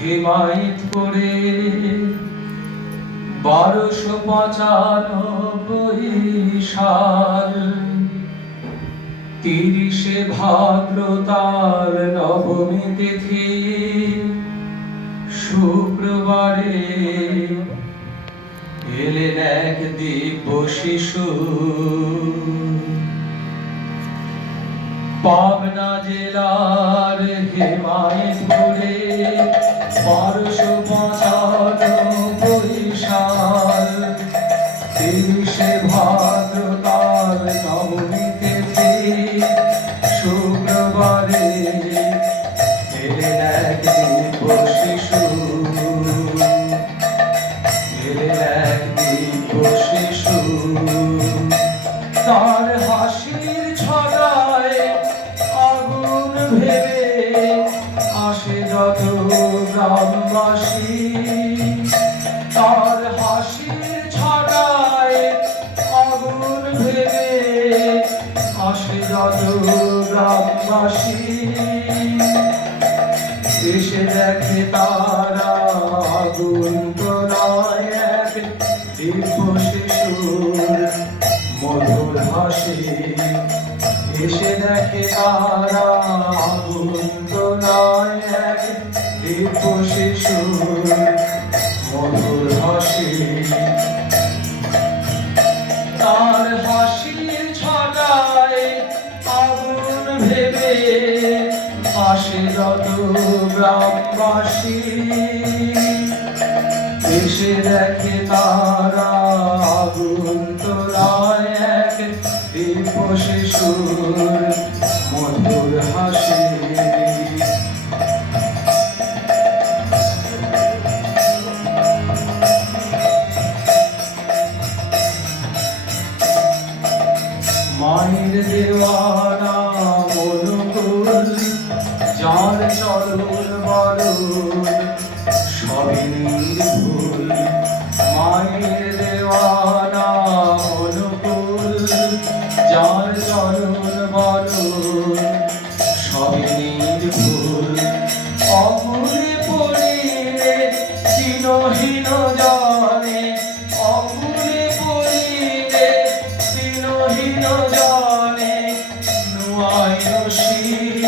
হিমায়তপুরে 1295 সাল 30 ভাদ্র তার নবমী তিথি শুক্রবারে এলেন এক দিব্য শিশু। পাবনা জেলার হিমায়তপুরে 1295 সাল 30 ভাদ্র তার নবমী তিথি শুক্রবারে এলেন এক দিব্য শিশু। এলেন এক দিব্য শিশু। তার হাসির ছড়ায় আগুন ভেবে আসে যত গ্রামবাসী। তার হাসির ছড়ায় আগুন ভেবে আসে যত গ্রামবাসী। এসে দেখে তারা আগুন তোলায় এক দিব্য শিশুর মধুর হাসি। এসে দেখে তারা আগুন তোলায় এক দিব্য শিশুর মধুর হাসি। তার হাসির ছটায় আগুন ভেবে আসে যত গ্রামবাসী। এসে দেখে তারা আগুন তোলায় এক দিব্য শিশুর মধুর হাসি। মায়ের দেওয়ানা অনুকূল যার চরণ বরণ সবই নির্ভুল। মায়ের দেওয়ানা অনুকূল যার চরণ বরণ সবই নির্ভুল। অকুলে পড়িলে চিনহীন জানে, অকুলে পড়িলে চিনহীন জানে। নুয়াইল শির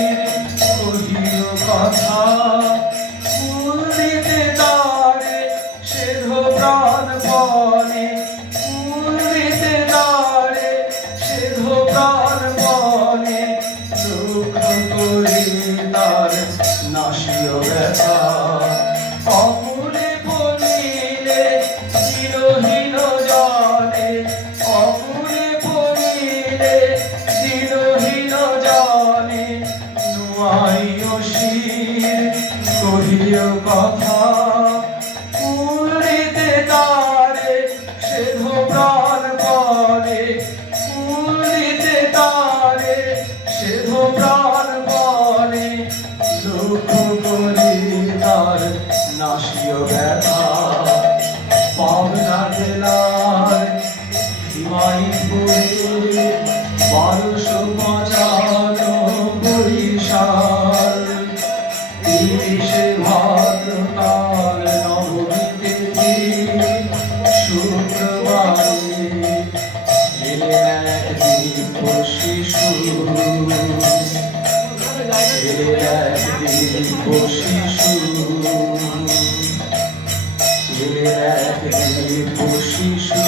কহিল কথা, ফুল দিতে তারে সেধ প্রাণপণে। ফুল দিতে তারে সেধ প্রাণপণে। দুঃখ করে তার নাশিও ব্যথা। অকুলে পড়িলে চিরহীন জানে, অকুলে পড়িলে চিরহীন জানে। নুয়াইও শির কহিল কথা, ফুল দিতে তারে সেধ প্রাণপণে। ফুল দিতে তারে সেধ প্রাণপণে। দুঃখ করে তার নাশিও ব্যথা। পাবনা জেলার হিমায়তপুরে 1295 সাল 30 ভাদ্র তার নবমী তিথি শুক্রবারে এলেন এক দিব্য শিশু। এলেন এক দিব্য শিশু। এলেন এক দিব্য শিশু।